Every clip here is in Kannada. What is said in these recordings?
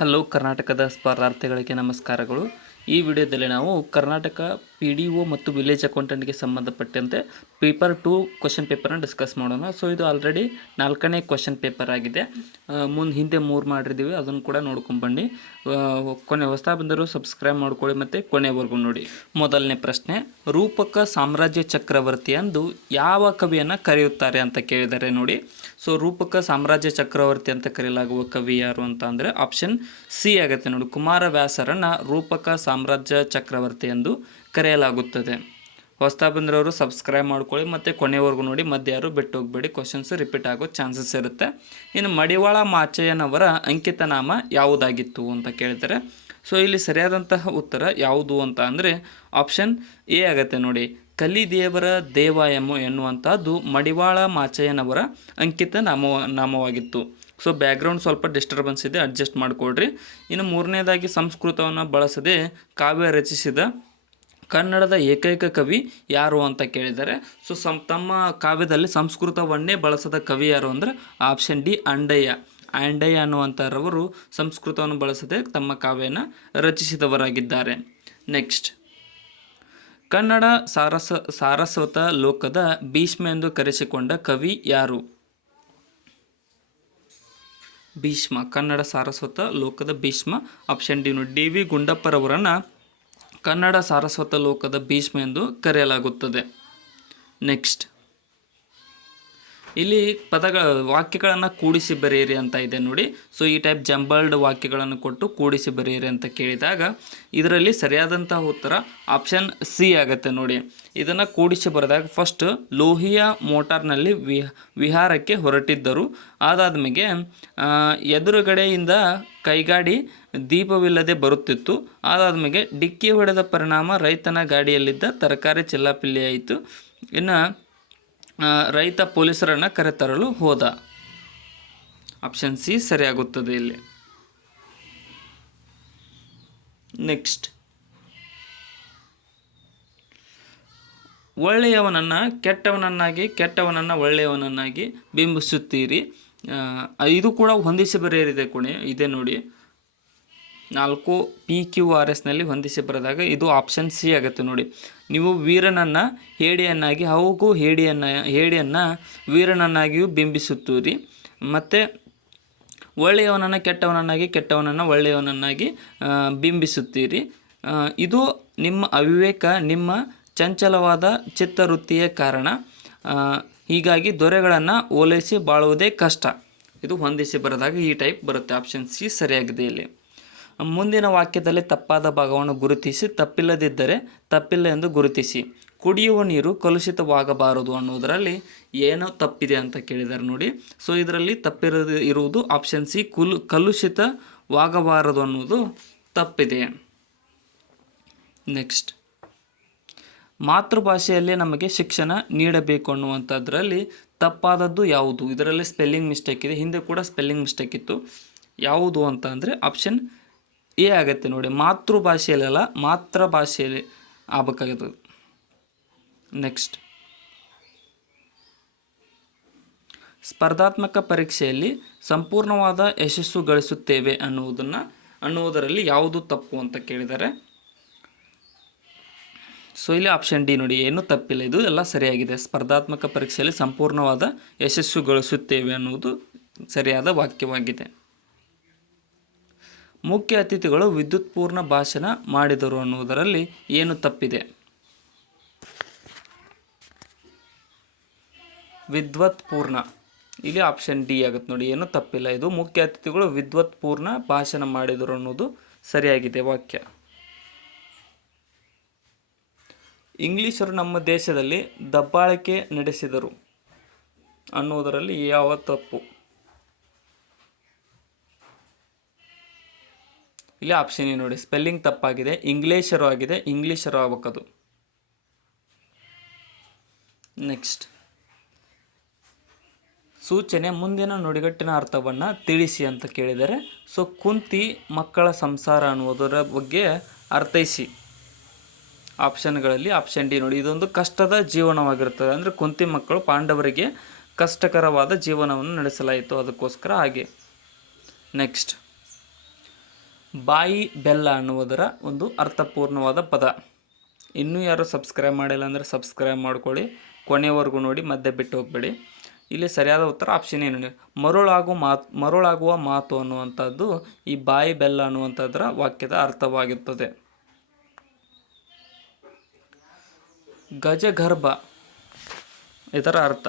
ಹಲೋ ಕರ್ನಾಟಕದ ಸ್ಪರ್ಧಾರ್ಥಿಗಳಿಗೆ ನಮಸ್ಕಾರಗಳು. ಈ ವಿಡಿಯೋದಲ್ಲಿ ನಾವು ಕರ್ನಾಟಕ PDO ಮತ್ತು ವಿಲೇಜ್ ಅಕೌಂಟೆಂಟ್ಗೆ ಸಂಬಂಧಪಟ್ಟಂತೆ ಪೇಪರ್ 2 ಕ್ವಶನ್ ಪೇಪರ್ನ ಡಿಸ್ಕಸ್ ಮಾಡೋಣ. ಸೊ ಇದು ಆಲ್ರೆಡಿ 4ನೇ ಕ್ವಶನ್ ಪೇಪರ್ ಆಗಿದೆ. ಹಿಂದೆ 3 ಮಾಡಿದ್ದೀವಿ, ಅದನ್ನು ಕೂಡ ನೋಡ್ಕೊಂಡು ಬನ್ನಿ. ಕೊನೆ ಹೊಸ ಬಂದರೂ ಸಬ್ಸ್ಕ್ರೈಬ್ ಮಾಡ್ಕೊಳ್ಳಿ ಮತ್ತು ಕೊನೆವರೆಗೂ ನೋಡಿ. ಮೊದಲನೇ ಪ್ರಶ್ನೆ, ರೂಪಕ ಸಾಮ್ರಾಜ್ಯ ಚಕ್ರವರ್ತಿ ಎಂದು ಯಾವ ಕವಿಯನ್ನು ಕರೆಯುತ್ತಾರೆ ಅಂತ ಕೇಳಿದ್ದಾರೆ ನೋಡಿ. ಸೊ ರೂಪಕ ಸಾಮ್ರಾಜ್ಯ ಚಕ್ರವರ್ತಿ ಅಂತ ಕರೆಯಲಾಗುವ ಕವಿ ಯಾರು ಅಂತ ಅಂದರೆ ಆಪ್ಷನ್ ಸಿ ಆಗುತ್ತೆ ನೋಡಿ. ಕುಮಾರವ್ಯಾಸರನ್ನು ರೂಪಕ ಸಾಮ್ರಾಜ್ಯ ಚಕ್ರವರ್ತಿ ಎಂದು ಕರೆಯಲಾಗುತ್ತದೆ. ಹೊಸ್ತಾ ಬಂದಿರೋರು ಸಬ್ಸ್ಕ್ರೈಬ್ ಮಾಡ್ಕೊಳ್ಳಿ ಮತ್ತು ಕೊನೆವರೆಗೂ ನೋಡಿ. ಮಧ್ಯೆ ಯಾರು ಬಿಟ್ಟು ಹೋಗಬೇಡಿ, ಕ್ವಶನ್ಸ್ ರಿಪೀಟ್ ಆಗೋ ಚಾನ್ಸಸ್ ಇರುತ್ತೆ. ಇನ್ನು ಮಡಿವಾಳ ಮಾಚಯ್ಯನವರ ಅಂಕಿತನಾಮ ಯಾವುದಾಗಿತ್ತು ಅಂತ ಕೇಳ್ತಾರೆ. ಸೊ ಇಲ್ಲಿ ಸರಿಯಾದಂತಹ ಉತ್ತರ ಯಾವುದು ಅಂತ ಅಂದರೆ ಆಪ್ಷನ್ ಎ ಆಗುತ್ತೆ ನೋಡಿ. ಕಲಿದೇವರ ದೇವ ಎನ್ನುವಂಥದ್ದು ಮಡಿವಾಳ ಮಾಚಯ್ಯನವರ ಅಂಕಿತ ನಾಮವಾಗಿತ್ತು. ಸೊ ಬ್ಯಾಕ್ಗ್ರೌಂಡ್ ಸ್ವಲ್ಪ ಡಿಸ್ಟರ್ಬೆನ್ಸ್ ಇದೆ, ಅಡ್ಜಸ್ಟ್ ಮಾಡಿಕೊಡ್ರಿ. ಇನ್ನು ಮೂರನೇದಾಗಿ ಸಂಸ್ಕೃತವನ್ನು ಬಳಸದೆ ಕಾವ್ಯ ರಚಿಸಿದ ಕನ್ನಡದ ಏಕೈಕ ಕವಿ ಯಾರು ಅಂತ ಕೇಳಿದ್ದಾರೆ. ಸೊ ತಮ್ಮ ಕಾವ್ಯದಲ್ಲಿ ಸಂಸ್ಕೃತವನ್ನೇ ಬಳಸದ ಕವಿ ಯಾರು ಅಂದರೆ ಆಪ್ಷನ್ ಡಿ ಆಂಡಯ್ಯ ಅನ್ನುವಂಥರವರು ಸಂಸ್ಕೃತವನ್ನು ಬಳಸದೆ ತಮ್ಮ ಕಾವ್ಯನ ರಚಿಸಿದವರಾಗಿದ್ದಾರೆ. ನೆಕ್ಸ್ಟ್, ಕನ್ನಡ ಸಾರಸ್ವತ ಲೋಕದ ಭೀಷ್ಮ ಎಂದು ಕರೆಸಿಕೊಂಡ ಕವಿ ಯಾರು? ಭೀಷ್ಮ, ಕನ್ನಡ ಸಾರಸ್ವತ ಲೋಕದ ಭೀಷ್ಮ ಆಪ್ಷನ್ ಡಿ ನೋಡಿ. ಡಿ ವಿ ಗುಂಡಪ್ಪರವರನ್ನು ಕನ್ನಡ ಸಾರಸ್ವತ ಲೋಕದ ಭೀಷ್ಮ ಎಂದು ಕರೆಯಲಾಗುತ್ತದೆ. ನೆಕ್ಸ್ಟ್, ಇಲ್ಲಿ ವಾಕ್ಯಗಳನ್ನು ಕೂಡಿಸಿ ಬರೆಯಿರಿ ಅಂತ ಇದೆ ನೋಡಿ. ಸೊ ಈ ಟೈಪ್ ಜಂಬಲ್ಡ್ ವಾಕ್ಯಗಳನ್ನು ಕೊಟ್ಟು ಕೂಡಿಸಿ ಬರೆಯಿರಿ ಅಂತ ಕೇಳಿದಾಗ ಇದರಲ್ಲಿ ಸರಿಯಾದಂತಹ ಉತ್ತರ ಆಪ್ಷನ್ ಸಿ ಆಗುತ್ತೆ ನೋಡಿ. ಇದನ್ನು ಕೂಡಿಸಿ ಬರೆದಾಗ ಫಸ್ಟ್ ಲೋಹಿಯ ಮೋಟಾರ್ನಲ್ಲಿ ವಿಹಾರಕ್ಕೆ ಹೊರಟಿದ್ದರು. ಅದಾದ್ಮೇಲೆ ಎದುರುಗಡೆಯಿಂದ ಕೈಗಾಡಿ ದೀಪವಿಲ್ಲದೆ ಬರುತ್ತಿತ್ತು. ಅದಾದ್ಮೇಲೆ ಡಿಕ್ಕಿ ಹೊಡೆದ ಪರಿಣಾಮ ರೈತನ ಗಾಡಿಯಲ್ಲಿದ್ದ ತರಕಾರಿ ಚಿಲ್ಲಾಪಿಲ್ಲಿಯಾಯಿತು. ಇನ್ನು ರೈತ ಪೊಲೀಸರನ್ನು ಕರೆತರಲು ಹೋದ. ಆಪ್ಷನ್ ಸಿ ಸರಿಯಾಗುತ್ತದೆ ಇಲ್ಲಿ. ನೆಕ್ಸ್ಟ್, ಒಳ್ಳೆಯವನನ್ನು ಕೆಟ್ಟವನನ್ನಾಗಿ ಕೆಟ್ಟವನನ್ನು ಒಳ್ಳೆಯವನನ್ನಾಗಿ ಬಿಂಬಿಸುತ್ತೀರಿ. ಇದು ಕೂಡ ಹೊಂದಿಸಿ ಬರೆಯರಿದೆ ಇದೆ ನೋಡಿ. 4 PQRSನಲ್ಲಿ ಹೊಂದಿಸಿ ಬರೆದಾಗ ಇದು ಆಪ್ಷನ್ ಸಿ ಆಗುತ್ತೆ ನೋಡಿ. ನೀವು ವೀರನನ್ನು ಹೇಡಿಯನ್ನಾಗಿ ಹಾಗೂ ಹೇಡಿಯನ್ನು ವೀರನನ್ನಾಗಿಯೂ ಬಿಂಬಿಸುತ್ತೀರಿ. ಮತ್ತು ಒಳ್ಳೆಯವನನ್ನು ಕೆಟ್ಟವನನ್ನಾಗಿ ಕೆಟ್ಟವನನ್ನು ಒಳ್ಳೆಯವನನ್ನಾಗಿ ಬಿಂಬಿಸುತ್ತೀರಿ. ಇದು ನಿಮ್ಮ ಅವಿವೇಕ, ನಿಮ್ಮ ಚಂಚಲವಾದ ಚಿತ್ತವೃತ್ತಿಯ ಕಾರಣ. ಹೀಗಾಗಿ ದೊರೆಗಳನ್ನು ಓಲೈಸಿ ಬಾಳುವುದೇ ಕಷ್ಟ. ಇದು ಹೊಂದಿಸಿ ಬರೆದಾಗ ಈ ಟೈಪ್ ಬರುತ್ತೆ. ಆಪ್ಷನ್ ಸಿ ಸರಿಯಾಗಿದೆ ಇಲ್ಲಿ. ಮುಂದಿನ ವಾಕ್ಯದಲ್ಲಿ ತಪ್ಪಾದ ಭಾಗವನ್ನು ಗುರುತಿಸಿ, ತಪ್ಪಿಲ್ಲದಿದ್ದರೆ ತಪ್ಪಿಲ್ಲ ಎಂದು ಗುರುತಿಸಿ. ಕುಡಿಯುವ ನೀರು ಕಲುಷಿತವಾಗಬಾರದು ಅನ್ನೋದರಲ್ಲಿ ಏನೋ ತಪ್ಪಿದೆ ಅಂತ ಕೇಳಿದ್ದಾರೆ ನೋಡಿ. ಸೊ ಇದರಲ್ಲಿ ಇರುವುದು ಆಪ್ಷನ್ ಸಿ, ಕಲುಷಿತವಾಗಬಾರದು ಅನ್ನೋದು ತಪ್ಪಿದೆ. ನೆಕ್ಸ್ಟ್, ಮಾತೃಭಾಷೆಯಲ್ಲೇ ನಮಗೆ ಶಿಕ್ಷಣ ನೀಡಬೇಕು ಅನ್ನುವಂಥದ್ರಲ್ಲಿ ತಪ್ಪಾದದ್ದು ಯಾವುದು? ಇದರಲ್ಲಿ ಸ್ಪೆಲ್ಲಿಂಗ್ ಮಿಸ್ಟೇಕ್ ಇದೆ, ಹಿಂದೆ ಕೂಡ ಸ್ಪೆಲ್ಲಿಂಗ್ ಮಿಸ್ಟೇಕ್ ಇತ್ತು. ಯಾವುದು ಅಂತ ಅಂದರೆ ಆಪ್ಷನ್ ಎ ಆಗುತ್ತೆ ನೋಡಿ. ಮಾತೃಭಾಷೆಯಲ್ಲ, ಮಾತೃಭಾಷೆಯಲ್ಲಿ ಆಗಬೇಕಾಗುತ್ತದೆ. ನೆಕ್ಸ್ಟ್, ಸ್ಪರ್ಧಾತ್ಮಕ ಪರೀಕ್ಷೆಯಲ್ಲಿ ಸಂಪೂರ್ಣವಾದ ಯಶಸ್ಸು ಗಳಿಸುತ್ತೇವೆ ಅನ್ನುವುದರಲ್ಲಿ ಯಾವುದು ತಪ್ಪು ಅಂತ ಕೇಳಿದ್ದಾರೆ. ಸೊ ಇಲ್ಲಿ ಆಪ್ಷನ್ ಡಿ ನೋಡಿ, ಏನೂ ತಪ್ಪಿಲ್ಲ, ಇದು ಎಲ್ಲ ಸರಿಯಾಗಿದೆ. ಸ್ಪರ್ಧಾತ್ಮಕ ಪರೀಕ್ಷೆಯಲ್ಲಿ ಸಂಪೂರ್ಣವಾದ ಯಶಸ್ಸು ಗಳಿಸುತ್ತೇವೆ ಅನ್ನುವುದು ಸರಿಯಾದ ವಾಕ್ಯವಾಗಿದೆ. ಮುಖ್ಯ ಅತಿಥಿಗಳು ವಿದ್ಯುತ್ಪೂರ್ಣ ಭಾಷಣ ಮಾಡಿದರು ಅನ್ನುವುದರಲ್ಲಿ ಏನು ತಪ್ಪಿದೆ? ವಿದ್ವತ್ಪೂರ್ಣ, ಇಲ್ಲಿ ಆಪ್ಷನ್ ಡಿ ಆಗುತ್ತೆ ನೋಡಿ, ಏನೂ ತಪ್ಪಿಲ್ಲ. ಇದು ಮುಖ್ಯ ಅತಿಥಿಗಳು ವಿದ್ವತ್ಪೂರ್ಣ ಭಾಷಣ ಮಾಡಿದರು ಅನ್ನೋದು ಸರಿಯಾಗಿದೆ ವಾಕ್ಯ. ಇಂಗ್ಲಿಷರು ನಮ್ಮ ದೇಶದಲ್ಲಿ ದಬ್ಬಾಳಿಕೆ ನಡೆಸಿದರು ಅನ್ನುವುದರಲ್ಲಿ ಯಾವ ತಪ್ಪು? ಇಲ್ಲಿ ಆಪ್ಷನ್ ಎ ನೋಡಿ, ಸ್ಪೆಲ್ಲಿಂಗ್ ತಪ್ಪಾಗಿದೆ, ಇಂಗ್ಲಿಷರು ಆಗಿದೆ, ಇಂಗ್ಲಿಷರು ಆಗಬೇಕದು. ನೆಕ್ಸ್ಟ್, ಸೂಚನೆ, ಮುಂದಿನ ನುಡಿಗಟ್ಟಿನ ಅರ್ಥವನ್ನು ತಿಳಿಸಿ ಅಂತ ಕೇಳಿದರೆ. ಸೊ ಕುಂತಿ ಮಕ್ಕಳ ಸಂಸಾರ ಅನ್ನುವುದರ ಬಗ್ಗೆ ಅರ್ಥೈಸಿ. ಆಪ್ಷನ್ಗಳಲ್ಲಿ ಆಪ್ಷನ್ ಡಿ ನೋಡಿ, ಇದೊಂದು ಕಷ್ಟದ ಜೀವನವಾಗಿರುತ್ತದೆ. ಅಂದರೆ ಕುಂತಿ ಮಕ್ಕಳು ಪಾಂಡವರಿಗೆ ಕಷ್ಟಕರವಾದ ಜೀವನವನ್ನು ನಡೆಸಲಾಯಿತು, ಅದಕ್ಕೋಸ್ಕರ ಹಾಗೆ. ನೆಕ್ಸ್ಟ್, ಬಾಯಿ ಬೆಲ್ಲ ಅನ್ನುವುದರ ಒಂದು ಅರ್ಥಪೂರ್ಣವಾದ ಪದ. ಇನ್ನೂ ಯಾರು ಸಬ್ಸ್ಕ್ರೈಬ್ ಮಾಡಿಲ್ಲ ಅಂದರೆ ಸಬ್ಸ್ಕ್ರೈಬ್ ಮಾಡ್ಕೊಳ್ಳಿ, ಕೊನೆಯವರೆಗೂ ನೋಡಿ, ಮಧ್ಯೆ ಬಿಟ್ಟು ಹೋಗಬೇಡಿ. ಇಲ್ಲಿ ಸರಿಯಾದ ಉತ್ತರ ಆಪ್ಷನ್ ಏನು, ಮರುಳಾಗುವ ಮಾತು ಅನ್ನುವಂಥದ್ದು ಈ ಬಾಯಿ ಬೆಲ್ಲ ಅನ್ನುವಂಥದ್ರ ವಾಕ್ಯದ ಅರ್ಥವಾಗಿರುತ್ತದೆ. ಗಜಗರ್ಭ ಇದರ ಅರ್ಥ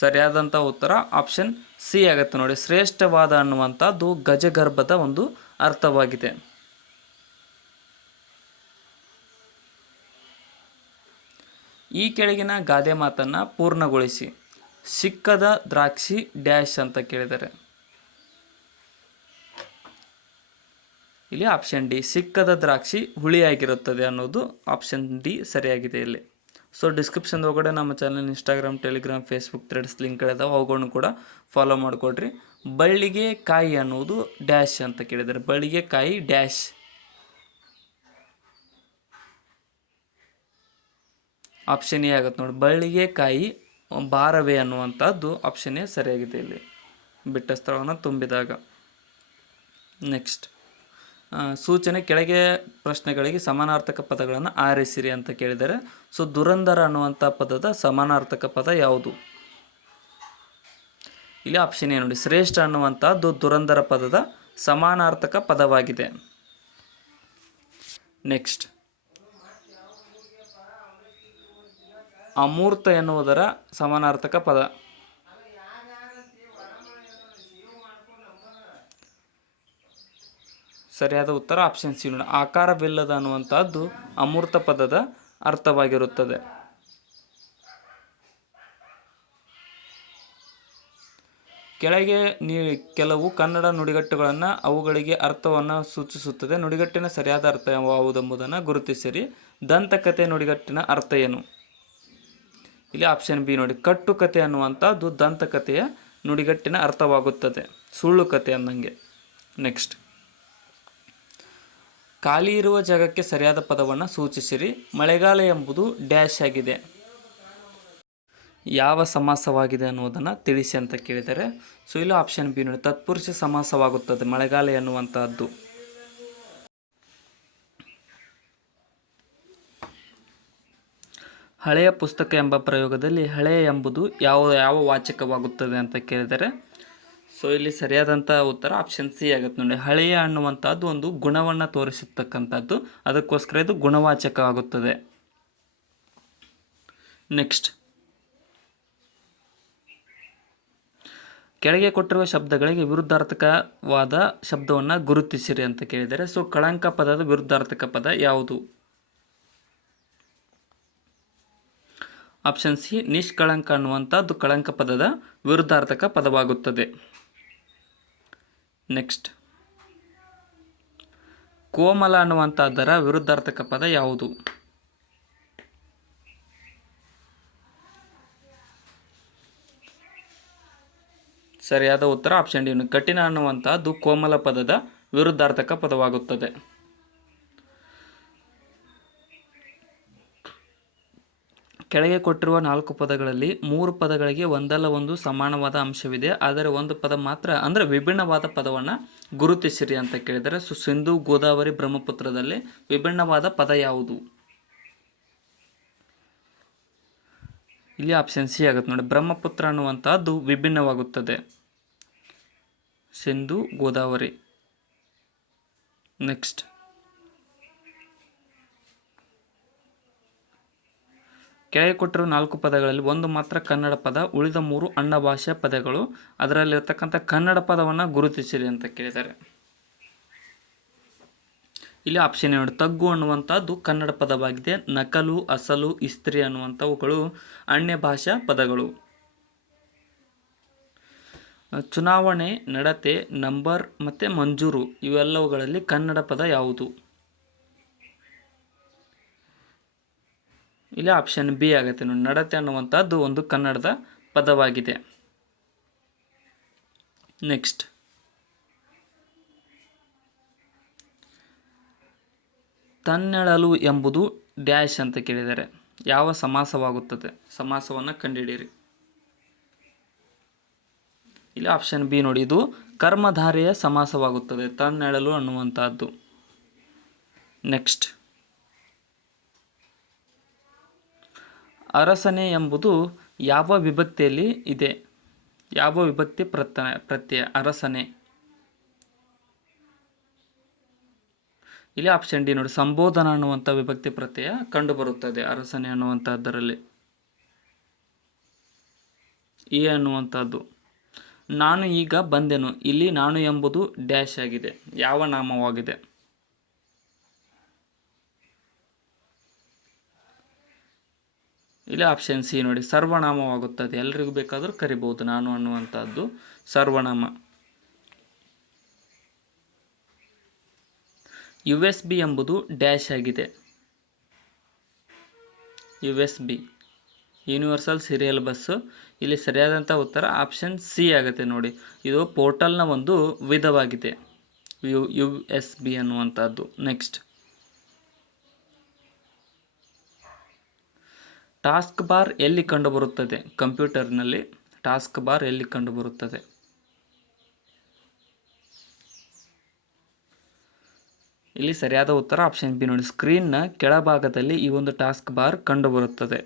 ಸರಿಯಾದಂಥ ಉತ್ತರ ಆಪ್ಷನ್ ಸಿ ಆಗುತ್ತೆ ನೋಡಿ. ಶ್ರೇಷ್ಠವಾದ ಅನ್ನುವಂಥದ್ದು ಗಜಗರ್ಭದ ಒಂದು ಅರ್ಥವಾಗಿದೆ. ಈ ಕೆಳಗಿನ ಗಾದೆ ಮಾತನ್ನು ಪೂರ್ಣಗೊಳಿಸಿ. ಸಿಕ್ಕದ ದ್ರಾಕ್ಷಿ ಡ್ಯಾಶ್ ಅಂತ ಕೇಳಿದರೆ ಇಲ್ಲಿ ಆಪ್ಷನ್ ಡಿ, ಸಿಕ್ಕದ ದ್ರಾಕ್ಷಿ ಹುಳಿಯಾಗಿರುತ್ತದೆ ಅನ್ನೋದು ಆಪ್ಷನ್ ಡಿ ಸರಿಯಾಗಿದೆ ಇಲ್ಲಿ. ಸೊ ಡಿಸ್ಕ್ರಿಪ್ಷನ್ ಒಳಗಡೆ ನಮ್ಮ channel Instagram, Telegram, Facebook, Threads ಲಿಂಕ್ಗಳಿದಾವೆ, ಅವುಗಳನ್ನು ಕೂಡ ಫಾಲೋ ಮಾಡಿಕೊಡ್ರಿ. ಬಳ್ಳಿಗೆ ಕಾಯಿ ಅನ್ನೋದು ಡ್ಯಾಶ್ ಅಂತ ಕೇಳಿದ್ದಾರೆ. ಬಳ್ಳಿಗೆ ಕಾಯಿ ಡ್ಯಾಶ್. ಆಪ್ಷನ್ ಎ ಆಗುತ್ತೆ ನೋಡಿ. ಬಳ್ಳಿಗೆ ಕಾಯಿ ಭಾರವೇ ಅನ್ನುವಂಥದ್ದು ಆಪ್ಷನ್ ಎ ಸರಿಯಾಗಿದೆ ಇಲ್ಲಿ, ಬಿಟ್ಟ ಸ್ಥಳವನ್ನು ತುಂಬಿದಾಗ. ನೆಕ್ಸ್ಟ್ ಸೂಚನೆ, ಕೆಳಗೆ ಪ್ರಶ್ನೆಗಳಿಗೆ ಸಮಾನಾರ್ಥಕ ಪದಗಳನ್ನು ಆರಿಸಿರಿ ಅಂತ ಕೇಳಿದರೆ. ಸೊ ದುರಂಧರ ಅನ್ನುವಂಥ ಪದದ ಸಮಾನಾರ್ಥಕ ಪದ ಯಾವುದು? ಇಲ್ಲಿ ಆಪ್ಷನ್ ಎ ನೋಡಿ, ಶ್ರೇಷ್ಠ ಅನ್ನುವಂಥದ್ದು ದುರಂಧರ ಪದದ ಸಮಾನಾರ್ಥಕ ಪದವಾಗಿದೆ. ನೆಕ್ಸ್ಟ್ ಅಮೂರ್ತ ಎನ್ನುವುದರ ಸಮಾನಾರ್ಥಕ ಪದ. ಸರಿಯಾದ ಉತ್ತರ ಆಪ್ಷನ್ ಸಿ ನೋಡಿ, ಆಕಾರವಿಲ್ಲದ ಅನ್ನುವಂಥದ್ದು ಅಮೂರ್ತ ಪದದ ಅರ್ಥವಾಗಿರುತ್ತದೆ. ಕೆಳಗೆ ಕೆಲವು ಕನ್ನಡ ನುಡಿಗಟ್ಟುಗಳನ್ನು ಅವುಗಳಿಗೆ ಅರ್ಥವನ್ನು ಸೂಚಿಸುತ್ತದೆ. ನುಡಿಗಟ್ಟಿನ ಸರಿಯಾದ ಅರ್ಥ ಯಾವುದೆಂಬುದನ್ನು ಗುರುತಿಸಿರಿ. ದಂತಕತೆ ನುಡಿಗಟ್ಟಿನ ಅರ್ಥ ಏನು? ಇಲ್ಲಿ ಆಪ್ಷನ್ ಬಿ ನೋಡಿ, ಕಟ್ಟುಕತೆ ಅನ್ನುವಂಥದ್ದು ದಂತಕತೆಯ ನುಡಿಗಟ್ಟಿನ ಅರ್ಥವಾಗುತ್ತದೆ, ಸುಳ್ಳು ಕತೆ ಅನ್ನಂಗೆ. ನೆಕ್ಸ್ಟ್ ಖಾಲಿ ಇರುವ ಜಾಗಕ್ಕೆ ಸರಿಯಾದ ಪದವನ್ನು ಸೂಚಿಸಿರಿ. ಮಳೆಗಾಲ ಎಂಬುದು ಡ್ಯಾಶ್ ಆಗಿದೆ. ಯಾವ ಸಮಾಸವಾಗಿದೆ ಅನ್ನೋದನ್ನು ತಿಳಿಸಿ ಅಂತ ಕೇಳಿದರೆ. ಸೊ ಇಲ್ಲಿ ಆಪ್ಷನ್ ಬಿ ನೋಡಿ, ತತ್ಪುರುಷ ಸಮಾಸವಾಗುತ್ತದೆ ಮಳೆಗಾಲ ಎನ್ನುವಂತಹದ್ದು. ಹಳೆಯ ಪುಸ್ತಕ ಎಂಬ ಪ್ರಯೋಗದಲ್ಲಿ ಹಳೆಯ ಎಂಬುದು ಯಾವ ವಾಚಕವಾಗುತ್ತದೆ ಅಂತ ಕೇಳಿದರೆ. ಸೊ ಇಲ್ಲಿ ಸರಿಯಾದಂಥ ಉತ್ತರ ಆಪ್ಷನ್ ಸಿ ಆಗುತ್ತೆ ನೋಡಿ. ಹಳೆಯ ಅನ್ನುವಂಥದ್ದು ಒಂದು ಗುಣವನ್ನು ತೋರಿಸತಕ್ಕಂಥದ್ದು, ಅದಕ್ಕೋಸ್ಕರ ಇದು ಗುಣವಾಚಕ ಆಗುತ್ತದೆ. ನೆಕ್ಸ್ಟ್ ಕೆಳಗೆ ಕೊಟ್ಟಿರುವ ಶಬ್ದಗಳಿಗೆ ವಿರುದ್ಧಾರ್ಥಕವಾದ ಶಬ್ದವನ್ನು ಗುರುತಿಸಿರಿ ಅಂತ ಕೇಳಿದರೆ. ಸೊ ಕಳಂಕ ಪದದ ವಿರುದ್ಧಾರ್ಥಕ ಪದ ಯಾವುದು? ಆಪ್ಷನ್ ಸಿ, ನಿಷ್ಕಳಂಕ ಅನ್ನುವಂಥದ್ದು ಕಳಂಕ ಪದದ ವಿರುದ್ಧಾರ್ಥಕ ಪದವಾಗುತ್ತದೆ. ನೆಕ್ಸ್ಟ್ ಕೋಮಲ ಅನ್ನುವಂಥದ್ದರ ವಿರುದ್ಧಾರ್ಥಕ ಪದ ಯಾವುದು? ಸರಿಯಾದ ಉತ್ತರ ಆಪ್ಷನ್ ಡಿ, ಕಠಿಣ ಅನ್ನುವಂಥದ್ದು ಕೋಮಲ ಪದದ ವಿರುದ್ಧಾರ್ಥಕ ಪದವಾಗುತ್ತದೆ. ಕೆಳಗೆ ಕೊಟ್ಟಿರುವ 4 ಪದಗಳಲ್ಲಿ 3 ಪದಗಳಿಗೆ ಒಂದಲ್ಲ ಒಂದು ಸಮಾನವಾದ ಅಂಶವಿದೆ, ಆದರೆ ಒಂದು ಪದ ಮಾತ್ರ ಅಂದರೆ ವಿಭಿನ್ನವಾದ ಪದವನ್ನು ಗುರುತಿಸಿರಿ ಅಂತ ಕೇಳಿದರೆ. ಸೊ ಸಿಂಧು, ಗೋದಾವರಿ, ಬ್ರಹ್ಮಪುತ್ರದಲ್ಲಿ ವಿಭಿನ್ನವಾದ ಪದ ಯಾವುದು? ಇಲ್ಲಿ ಆಪ್ಷನ್ ಸಿ ಆಗುತ್ತೆ ನೋಡಿ. ಬ್ರಹ್ಮಪುತ್ರ ಅನ್ನುವಂಥದ್ದು ವಿಭಿನ್ನವಾಗುತ್ತದೆ, ಸಿಂಧು, ಗೋದಾವರಿ. ನೆಕ್ಸ್ಟ್ ಕೆಳಗೆ ಕೊಟ್ಟಿರುವ 4 ಪದಗಳಲ್ಲಿ ಒಂದು ಮಾತ್ರ ಕನ್ನಡ ಪದ, ಉಳಿದ 3 ಅನ್ಯ ಭಾಷಾ ಪದಗಳು. ಅದರಲ್ಲಿರ್ತಕ್ಕಂಥ ಕನ್ನಡ ಪದವನ್ನು ಗುರುತಿಸಿರಿ ಅಂತ ಕೇಳಿದ್ದಾರೆ. ಇಲ್ಲಿ ಆಪ್ಷನ್ ನೋಡಿ, ತಗ್ಗು ಅನ್ನುವಂಥದ್ದು ಕನ್ನಡ ಪದವಾಗಿದೆ. ನಕಲು, ಅಸಲು, ಇಸ್ತ್ರಿ ಅನ್ನುವಂಥವುಗಳು ಅನ್ಯ ಭಾಷಾ ಪದಗಳು. ಚುನಾವಣೆ, ನಡತೆ, ನಂಬರ್ ಮತ್ತು ಮಂಜೂರು ಇವೆಲ್ಲವುಗಳಲ್ಲಿ ಕನ್ನಡ ಪದ ಯಾವುದು? ಇಲ್ಲಿ ಆಪ್ಷನ್ ಬಿ ಆಗುತ್ತೆ ನೋಡಿ. ನಡತೆ ಅನ್ನುವಂಥದ್ದು ಒಂದು ಕನ್ನಡದ ಪದವಾಗಿದೆ. ನೆಕ್ಸ್ಟ್ ತನ್ನೆಳಲು ಎಂಬುದು ಡ್ಯಾಶ್ ಅಂತ ಕೇಳಿದ್ದಾರೆ. ಯಾವ ಸಮಾಸವಾಗುತ್ತದೆ? ಸಮಾಸವನ್ನು ಕಂಡುಹಿಡಿಯಿರಿ. ಇಲ್ಲಿ ಆಪ್ಷನ್ ಬಿ ನೋಡಿ, ಇದು ಕರ್ಮಧಾರೆಯ ಸಮಾಸವಾಗುತ್ತದೆ, ತನ್ನೆಳಲು ಅನ್ನುವಂಥದ್ದು. ನೆಕ್ಸ್ಟ್, ಅರಸನೆ ಎಂಬುದು ಯಾವ ವಿಭಕ್ತಿಯಲ್ಲಿ ಇದೆ? ಯಾವ ವಿಭಕ್ತಿ ಪ್ರತ್ಯಯ ಅರಸನೆ? ಇಲ್ಲಿ ಆಪ್ಷನ್ ಡಿ ನೋಡಿ, ಸಂಬೋಧನ ಅನ್ನುವಂಥ ವಿಭಕ್ತಿ ಪ್ರತ್ಯಯ ಕಂಡುಬರುತ್ತದೆ ಅರಸನೆ ಅನ್ನುವಂಥದ್ದರಲ್ಲಿ. ಎ ಅನ್ನುವಂಥದ್ದು. ನಾನು ಈಗ ಬಂದೆನು, ಇಲ್ಲಿ ನಾನು ಎಂಬುದು ಡ್ಯಾಶ್ ಆಗಿದೆ, ಯಾವ ನಾಮವಾಗಿದೆ? ಇಲ್ಲಿ ಆಪ್ಷನ್ ಸಿ ನೋಡಿ, ಸರ್ವನಾಮವಾಗುತ್ತದೆ. ಎಲ್ರಿಗೂ ಬೇಕಾದರೂ ಕರಿಬಹುದು ನಾನು ಅನ್ನುವಂಥದ್ದು ಸರ್ವನಾಮ. USB ಎಂಬುದು ಡ್ಯಾಶ್ ಆಗಿದೆ. USB universal serial bus. ಇಲ್ಲಿ ಸರಿಯಾದಂಥ ಉತ್ತರ ಆಪ್ಷನ್ ಸಿ ಆಗುತ್ತೆ ನೋಡಿ. ಇದು ಪೋರ್ಟಲ್ನ ಒಂದು ವಿಧವಾಗಿದೆ USB ಅನ್ನುವಂಥದ್ದು. ನೆಕ್ಸ್ಟ್, ಟಾಸ್ಕ್ ಬಾರ್ ಎಲ್ಲಿ ಕಂಡುಬರುತ್ತದೆ? ಕಂಪ್ಯೂಟರ್ನಲ್ಲಿ ಟಾಸ್ಕ್ ಬಾರ್ ಎಲ್ಲಿ ಕಂಡುಬರುತ್ತದೆ? ಇಲ್ಲಿ ಸರಿಯಾದ ಉತ್ತರ ಆಪ್ಷನ್ ಬಿ ನೋಡಿ, ಸ್ಕ್ರೀನ್ನ ಕೆಳಭಾಗದಲ್ಲಿ ಈ ಒಂದು ಟಾಸ್ಕ್ ಬಾರ್ ಕಂಡುಬರುತ್ತದೆ.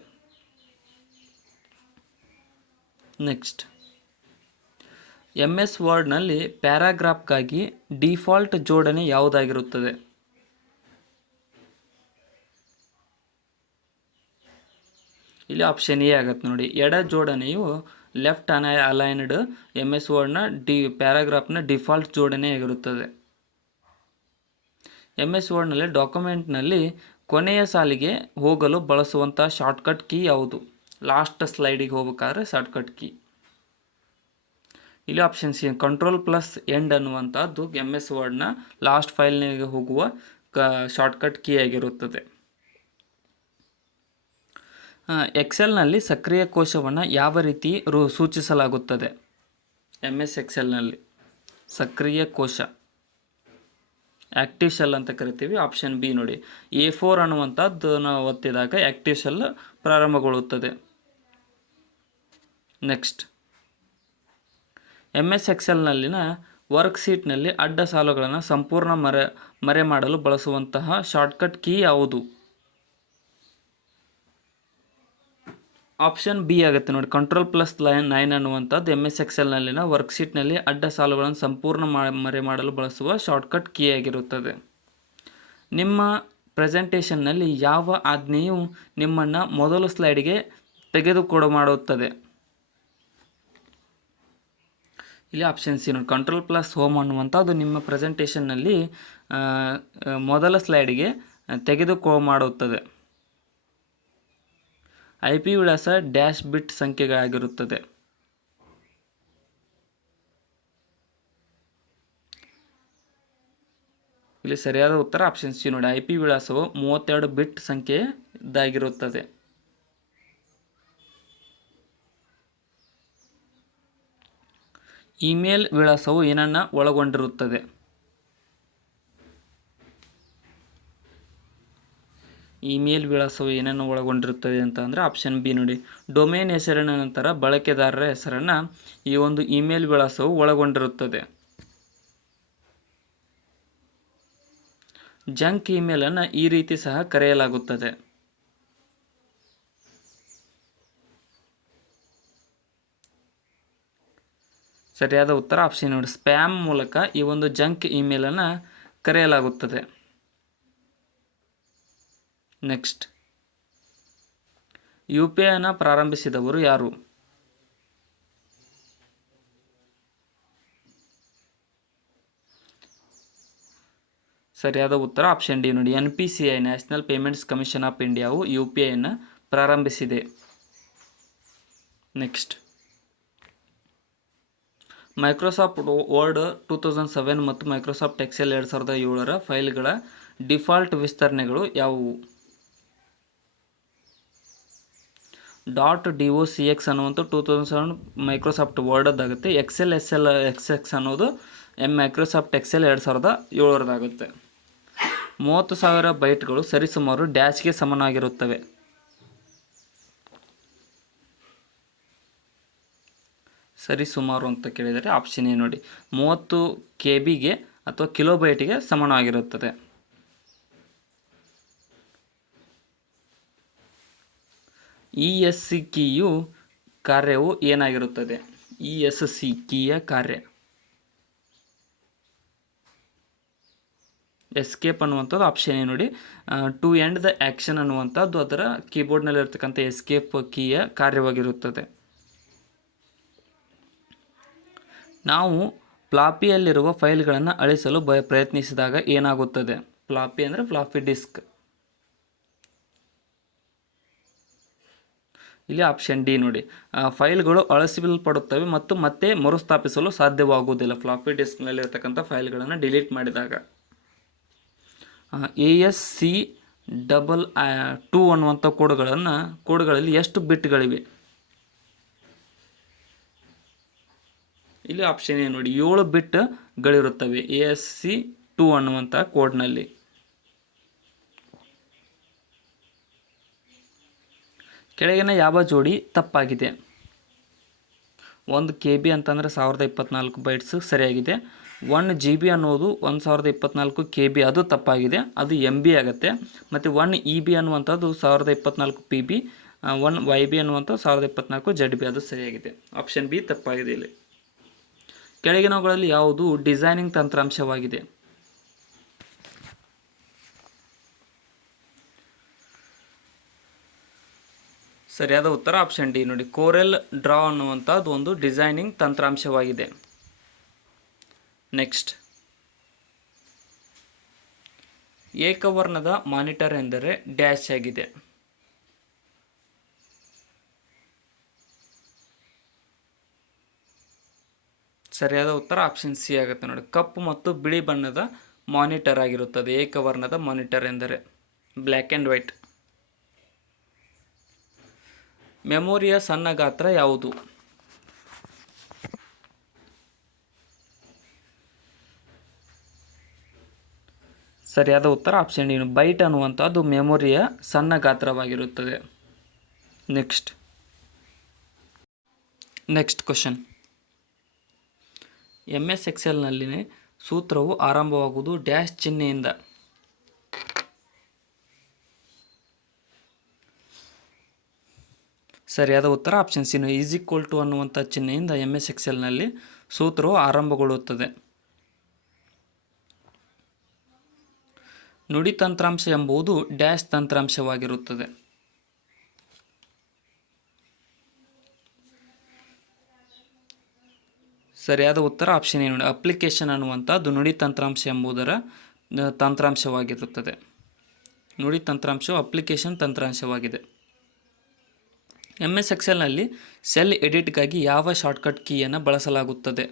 ನೆಕ್ಸ್ಟ್, MS ವರ್ಡ್ನಲ್ಲಿ ಪ್ಯಾರಾಗ್ರಾಫ್ಗಾಗಿ ಡಿಫಾಲ್ಟ್ ಜೋಡಣೆ ಯಾವುದಾಗಿರುತ್ತದೆ? ಇಲ್ಲಿ ಆಪ್ಷನ್ ಎ ಆಗುತ್ತೆ ನೋಡಿ, ಎಡ ಜೋಡಣೆಯು ಲೆಫ್ಟ್ ಅಲೈನ್ಡ್ MS ವರ್ಡ್ನ ಪ್ಯಾರಾಗ್ರಾಫ್ನ ಡಿಫಾಲ್ಟ್ ಜೋಡಣೆಯಾಗಿರುತ್ತದೆ. MS ವರ್ಡ್ನಲ್ಲಿ ಡಾಕ್ಯುಮೆಂಟ್ನಲ್ಲಿ ಕೊನೆಯ ಸಾಲಿಗೆ ಹೋಗಲು ಬಳಸುವಂಥ ಶಾರ್ಟ್ಕಟ್ ಕೀ ಯಾವುದು? ಲಾಸ್ಟ್ ಸ್ಲೈಡಿಗೆ ಹೋಗಬೇಕಾದ್ರೆ ಶಾರ್ಟ್ಕಟ್ ಕೀ. ಇಲ್ಲಿ ಆಪ್ಷನ್ ಸಿ, ಕಂಟ್ರೋಲ್+ ಎಂಡ್ ಅನ್ನುವಂಥದ್ದು MS ವರ್ಡ್ನ ಲಾಸ್ಟ್ ಫೈಲ್ನಿಗೆ ಹೋಗುವ ಶಾರ್ಟ್ಕಟ್ ಕೀ ಆಗಿರುತ್ತದೆ. ಎಕ್ಸೆಲ್ನಲ್ಲಿ ಸಕ್ರಿಯ ಕೋಶವನ್ನು ಯಾವ ರೀತಿ ಸೂಚಿಸಲಾಗುತ್ತದೆ? MS ಎಕ್ಸೆಲ್ನಲ್ಲಿ ಸಕ್ರಿಯ ಕೋಶ ಆ್ಯಕ್ಟಿವ್ ಶೆಲ್ ಅಂತ ಕರಿತೀವಿ. ಆಪ್ಷನ್ ಬಿ ನೋಡಿ, A4 ಅನ್ನುವಂಥದ್ದು ನಾವು ಒತ್ತಿದಾಗ ಆ್ಯಕ್ಟಿವ್ ಶೆಲ್ ಪ್ರಾರಂಭಗೊಳ್ಳುತ್ತದೆ. ನೆಕ್ಸ್ಟ್, MS ಎಕ್ಸೆಲ್ನಲ್ಲಿನ ವರ್ಕ್ಶೀಟ್ನಲ್ಲಿ ಅಡ್ಡ ಸಾಲುಗಳನ್ನು ಸಂಪೂರ್ಣ ಮರೆ ಮಾಡಲು ಬಳಸುವಂತಹ ಶಾರ್ಟ್ಕಟ್ ಕೀ ಯಾವುದು? ಆಪ್ಷನ್ ಬಿ ಆಗುತ್ತೆ ನೋಡಿ, ಕಂಟ್ರೋಲ್+9 ಅನ್ನುವಂಥದ್ದು MS ಎಕ್ಸೆಲ್ನಲ್ಲಿನ ವರ್ಕ್ಶೀಟ್ನಲ್ಲಿ ಅಡ್ಡ ಸಾಲುಗಳನ್ನು ಸಂಪೂರ್ಣ ಮರೆ ಮಾಡಲು ಬಳಸುವ ಶಾರ್ಟ್ಕಟ್ ಕೀ ಆಗಿರುತ್ತದೆ. ನಿಮ್ಮ ಪ್ರೆಸೆಂಟೇಷನ್ನಲ್ಲಿ ಯಾವ ಆಜ್ಞೆಯು ನಿಮ್ಮನ್ನು ಮೊದಲ ಸ್ಲೈಡ್ಗೆ ಮಾಡುತ್ತದೆ? ಇಲ್ಲಿ ಆಪ್ಷನ್ ಸಿ ನೋಡಿ, ಕಂಟ್ರೋಲ್+ಹೋಮ್ ಅನ್ನುವಂಥದ್ದು ನಿಮ್ಮ ಪ್ರೆಸೆಂಟೇಷನ್ನಲ್ಲಿ ಮೊದಲ ಸ್ಲೈಡ್ಗೆ ಮಾಡುತ್ತದೆ. IP ವಿಳಾಸ ಡ್ಯಾಶ್ ಬಿಟ್ ಸಂಖ್ಯೆಗಳಾಗಿರುತ್ತದೆ. ಇಲ್ಲಿ ಸರಿಯಾದ ಉತ್ತರ ಆಪ್ಷನ್ ಸಿ ನೋಡಿ, IP ವಿಳಾಸವು 32 ಬಿಟ್ ಸಂಖ್ಯೆಯಾಗಿರುತ್ತದೆ. ಇಮೇಲ್ ವಿಳಾಸವು ಏನನ್ನು ಒಳಗೊಂಡಿರುತ್ತದೆ? ಇಮೇಲ್ ವಿಳಾಸವು ಏನನ್ನು ಒಳಗೊಂಡಿರುತ್ತದೆ ಅಂತ ಅಂದರೆ ಆಪ್ಷನ್ ಬಿ ನೋಡಿ, ಡೊಮೇನ್ ಹೆಸರಿನ ನಂತರ ಬಳಕೆದಾರರ ಹೆಸರನ್ನು ಈ ಒಂದು ಇಮೇಲ್ ವಿಳಾಸವು ಒಳಗೊಂಡಿರುತ್ತದೆ. ಜಂಕ್ ಇಮೇಲನ್ನು ಈ ರೀತಿ ಸಹ ಕರೆಯಲಾಗುತ್ತದೆ. ಸರಿಯಾದ ಉತ್ತರ ಆಪ್ಷನ್ ನೋಡಿ, ಸ್ಪ್ಯಾಮ್ ಮೂಲಕ ಈ ಒಂದು ಜಂಕ್ ಇಮೇಲನ್ನು ಕರೆಯಲಾಗುತ್ತದೆ. ನೆಕ್ಸ್ಟ್, UPI ಪ್ರಾರಂಭಿಸಿದವರು ಯಾರು? ಸರಿಯಾದ ಉತ್ತರ ಆಪ್ಷನ್ ಡಿ ನೋಡಿ, NPCI national payments commission of ಇಂಡಿಯಾವು UPI ಪ್ರಾರಂಭಿಸಿದೆ. ನೆಕ್ಸ್ಟ್, ಮೈಕ್ರೋಸಾಫ್ಟ್ ವರ್ಡ್ 2007 ಮತ್ತು ಮೈಕ್ರೋಸಾಫ್ಟ್ ಎಕ್ಸೆಲ್ 2007 ಫೈಲ್ಗಳ ಡಿಫಾಲ್ಟ್ ವಿಸ್ತರಣೆಗಳು ಯಾವುವು? .docx ಅನ್ನುವಂಥ 2007 ಮೈಕ್ರೋಸಾಫ್ಟ್ ವರ್ಡದ್ದಾಗುತ್ತೆ. XLSX ಅನ್ನೋದು ಮೈಕ್ರೋಸಾಫ್ಟ್ ಎಕ್ಸೆಲ್ 2007 30,000 ಬೈಟ್ಗಳು ಸರಿಸುಮಾರು ಡ್ಯಾಶ್ಗೆ ಸಮನಾಗಿರುತ್ತವೆ. ಸರಿ ಸುಮಾರು ಅಂತ ಕೇಳಿದರೆ ಆಪ್ಷನ್ ಎ ನೋಡಿ 30 KB ಅಥವಾ ಕಿಲೋಬೈಟ್ಗೆ ಸಮಾನವಾಗಿರುತ್ತದೆ. ESC ಕೀಯು ಕಾರ್ಯವು ಏನಾಗಿರುತ್ತದೆ? ESC ಕೀಯ ಕಾರ್ಯ ಎಸ್ಕೇಪ್ ಅನ್ನುವಂಥದ್ದು ಆಪ್ಷನ್ ಎ ನೋಡಿ. ಟು ಎಂಡ್ ದ ಆ್ಯಕ್ಷನ್ ಅನ್ನುವಂಥದ್ದು ಅದರ ಕೀಬೋರ್ಡ್ನಲ್ಲಿರ್ತಕ್ಕಂಥ ಎಸ್ಕೇಪ್ ಕೀಯ ಕಾರ್ಯವಾಗಿರುತ್ತದೆ. ನಾವು ಫ್ಲಾಪಿಯಲ್ಲಿರುವ ಫೈಲ್ಗಳನ್ನು ಅಳಿಸಲು ಪ್ರಯತ್ನಿಸಿದಾಗ ಏನಾಗುತ್ತದೆ? ಫ್ಲಾಪಿ ಅಂದರೆ ಫ್ಲಾಪಿ ಡಿಸ್ಕ್. ಇಲ್ಲಿ ಆಪ್ಷನ್ ಡಿ ನೋಡಿ, ಫೈಲ್ಗಳು ಅಳಿಸಲ್ಪಡುತ್ತವೆ ಮತ್ತು ಮತ್ತೆ ಮರುಸ್ಥಾಪಿಸಲು ಸಾಧ್ಯವಾಗುವುದಿಲ್ಲ ಫ್ಲಾಪಿ ಡಿಸ್ಕ್ನಲ್ಲಿರ್ತಕ್ಕಂಥ ಫೈಲ್ಗಳನ್ನು ಡಿಲೀಟ್ ಮಾಡಿದಾಗ. ASC2 ಅನ್ನುವಂಥ ಕೋಡ್ಗಳಲ್ಲಿ ಎಷ್ಟು ಬಿಟ್ಗಳಿವೆ? ಇಲ್ಲಿ ಆಪ್ಷನ್ ಎ ನೋಡಿ 7 ಬಿಟ್ಗಳಿರುತ್ತವೆ ASC2 ಅನ್ನುವಂಥ ಕೋಡ್ನಲ್ಲಿ. ಕೆಳಗಿನ ಯಾವ ಜೋಡಿ ತಪ್ಪಾಗಿದೆ? 1 KB ಅಂತಂದರೆ 1024 ಬೈಟ್ಸ್ ಸರಿಯಾಗಿದೆ. 1 GB ಅನ್ನೋದು 1024 KB ಅದು ತಪ್ಪಾಗಿದೆ, ಅದು MB ಆಗುತ್ತೆ. ಮತ್ತು 1 EB ಅನ್ನುವಂಥದ್ದು 1024 PB, 1 YB ಅನ್ನುವಂಥದ್ದು 1024 ZB ಅದು ಸರಿಯಾಗಿದೆ. ಆಪ್ಷನ್ ಬಿ ತಪ್ಪಾಗಿದೆ. ಇಲ್ಲಿ ಕೆಳಗಿನವುಗಳಲ್ಲಿ ಯಾವುದು ಡಿಸೈನಿಂಗ್ ತಂತ್ರಾಂಶವಾಗಿದೆ? ಸರಿಯಾದ ಉತ್ತರ ಆಪ್ಷನ್ ಡಿ ನೋಡಿ, ಕೋರೆಲ್ ಡ್ರಾ ಅನ್ನುವಂಥದ್ದು ಒಂದು ಡಿಸೈನಿಂಗ್ ತಂತ್ರಾಂಶವಾಗಿದೆ. ನೆಕ್ಸ್ಟ್, ಏಕವರ್ಣದ ಮಾನಿಟರ್ ಎಂದರೆ ಡ್ಯಾಶ್ ಆಗಿದೆ. ಸರಿಯಾದ ಉತ್ತರ ಆಪ್ಷನ್ ಸಿ ಆಗುತ್ತೆ ನೋಡಿ, ಕಪ್ಪು ಮತ್ತು ಬಿಳಿ ಬಣ್ಣದ ಮಾನಿಟರ್ ಆಗಿರುತ್ತದೆ ಏಕವರ್ಣದ ಮಾನಿಟರ್ ಎಂದರೆ, ಬ್ಲ್ಯಾಕ್ ಆ್ಯಂಡ್ ವೈಟ್. ಮೆಮೊರಿಯ ಸಣ್ಣ ಗಾತ್ರ ಯಾವುದು? ಸರಿಯಾದ ಉತ್ತರ ಆಪ್ಷನ್ ಏನು, ಬೈಟ್ ಅನ್ನುವಂಥದ್ದು ಮೆಮೊರಿಯ ಸಣ್ಣ ಗಾತ್ರವಾಗಿರುತ್ತದೆ. ನೆಕ್ಸ್ಟ್ ಕ್ವಶನ್, MS ಎಕ್ಸೆಲ್ನಲ್ಲಿ ಸೂತ್ರವು ಆರಂಭವಾಗುವುದು ಡ್ಯಾಶ್ ಚಿಹ್ನೆಯಿಂದ. ಸರಿಯಾದ ಉತ್ತರ ಆಪ್ಷನ್ ಸಿ = ಅನ್ನುವಂಥ ಚಿಹ್ನೆಯಿಂದ MS ಎಕ್ಸೆಲ್ನಲ್ಲಿ ಸೂತ್ರವು ಆರಂಭಗೊಳ್ಳುತ್ತದೆ. ನುಡಿ ತಂತ್ರಾಂಶ ಎಂಬುದು ಡ್ಯಾಶ್ ತಂತ್ರಾಂಶವಾಗಿರುತ್ತದೆ. ಸರಿಯಾದ ಉತ್ತರ ಆಪ್ಷನ್ ಏನು, ಅಪ್ಲಿಕೇಶನ್ ಅನ್ನುವಂಥದ್ದು ನುಡಿ ತಂತ್ರಾಂಶ ಎಂಬುದರ ತಂತ್ರಾಂಶವಾಗಿರುತ್ತದೆ. ನುಡಿ ತಂತ್ರಾಂಶವು ಅಪ್ಲಿಕೇಶನ್ ತಂತ್ರಾಂಶವಾಗಿದೆ. MS ಎಕ್ಸೆಲ್ನಲ್ಲಿ ಸೆಲ್ ಎಡಿಟ್ಗಾಗಿ ಯಾವ ಶಾರ್ಟ್ಕಟ್ ಕೀಯನ್ನು ಬಳಸಲಾಗುತ್ತದೆ?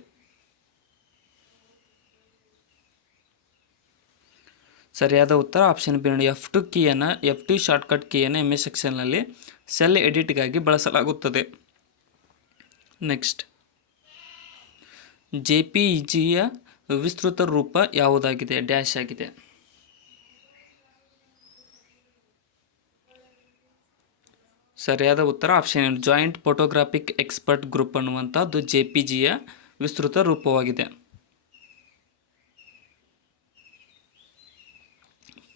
ಸರಿಯಾದ ಉತ್ತರ ಆಪ್ಷನ್ ಬಿ ನೋಡಿ, F2 ಶಾರ್ಟ್ಕಟ್ ಕೀಯನ್ನು MS ಎಕ್ಸೆಲ್ನಲ್ಲಿ ಸೆಲ್ ಎಡಿಟ್ಗಾಗಿ ಬಳಸಲಾಗುತ್ತದೆ. ನೆಕ್ಸ್ಟ್, JPEGಯ ವಿಸ್ತೃತ ರೂಪ ಯಾವುದಾಗಿದೆ? ಡ್ಯಾಶ್ ಆಗಿದೆ. ಸರಿಯಾದ ಉತ್ತರ ಆಪ್ಷನ್ ಏನು, ಜಾಯಿಂಟ್ ಫೋಟೋಗ್ರಾಫಿಕ್ ಎಕ್ಸ್ಪರ್ಟ್ ಗ್ರೂಪ್ ಅನ್ನುವಂಥದ್ದು JPEGಯ ವಿಸ್ತೃತ ರೂಪವಾಗಿದೆ.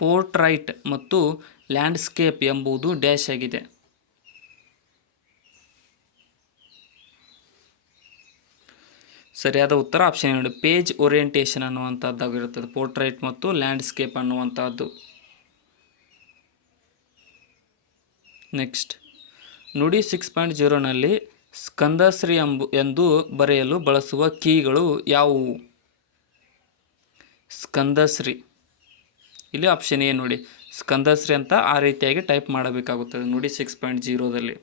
ಪೋರ್ಟ್ರೈಟ್ ಮತ್ತು ಲ್ಯಾಂಡ್ಸ್ಕೇಪ್ ಎಂಬುದು ಡ್ಯಾಶ್ ಆಗಿದೆ. ಸರಿಯಾದ ಉತ್ತರ ಆಪ್ಷನ್ ಏನು, ಪೇಜ್ ಓರಿಯೆಂಟೇಷನ್ ಅನ್ನುವಂಥದ್ದಾಗಿರುತ್ತದೆ ಪೋರ್ಟ್ರೈಟ್ ಮತ್ತು ಲ್ಯಾಂಡ್ಸ್ಕೇಪ್ ಅನ್ನುವಂಥದ್ದು. ನೆಕ್ಸ್ಟ್, ನುಡಿ 6.0ನಲ್ಲಿ ಸ್ಕಂದಶ್ರೀ ಎಂದು ಬರೆಯಲು ಬಳಸುವ ಕೀಗಳು ಯಾವುವು? ಸ್ಕಂದಶ್ರೀ, ಇಲ್ಲಿ ಆಪ್ಷನ್ ಎ ನೋಡಿ, ಸ್ಕಂದಶ್ರೀ ಅಂತ ಆ ರೀತಿಯಾಗಿ ಟೈಪ್ ಮಾಡಬೇಕಾಗುತ್ತದೆ ನುಡಿ 6.0ದಲ್ಲಿ.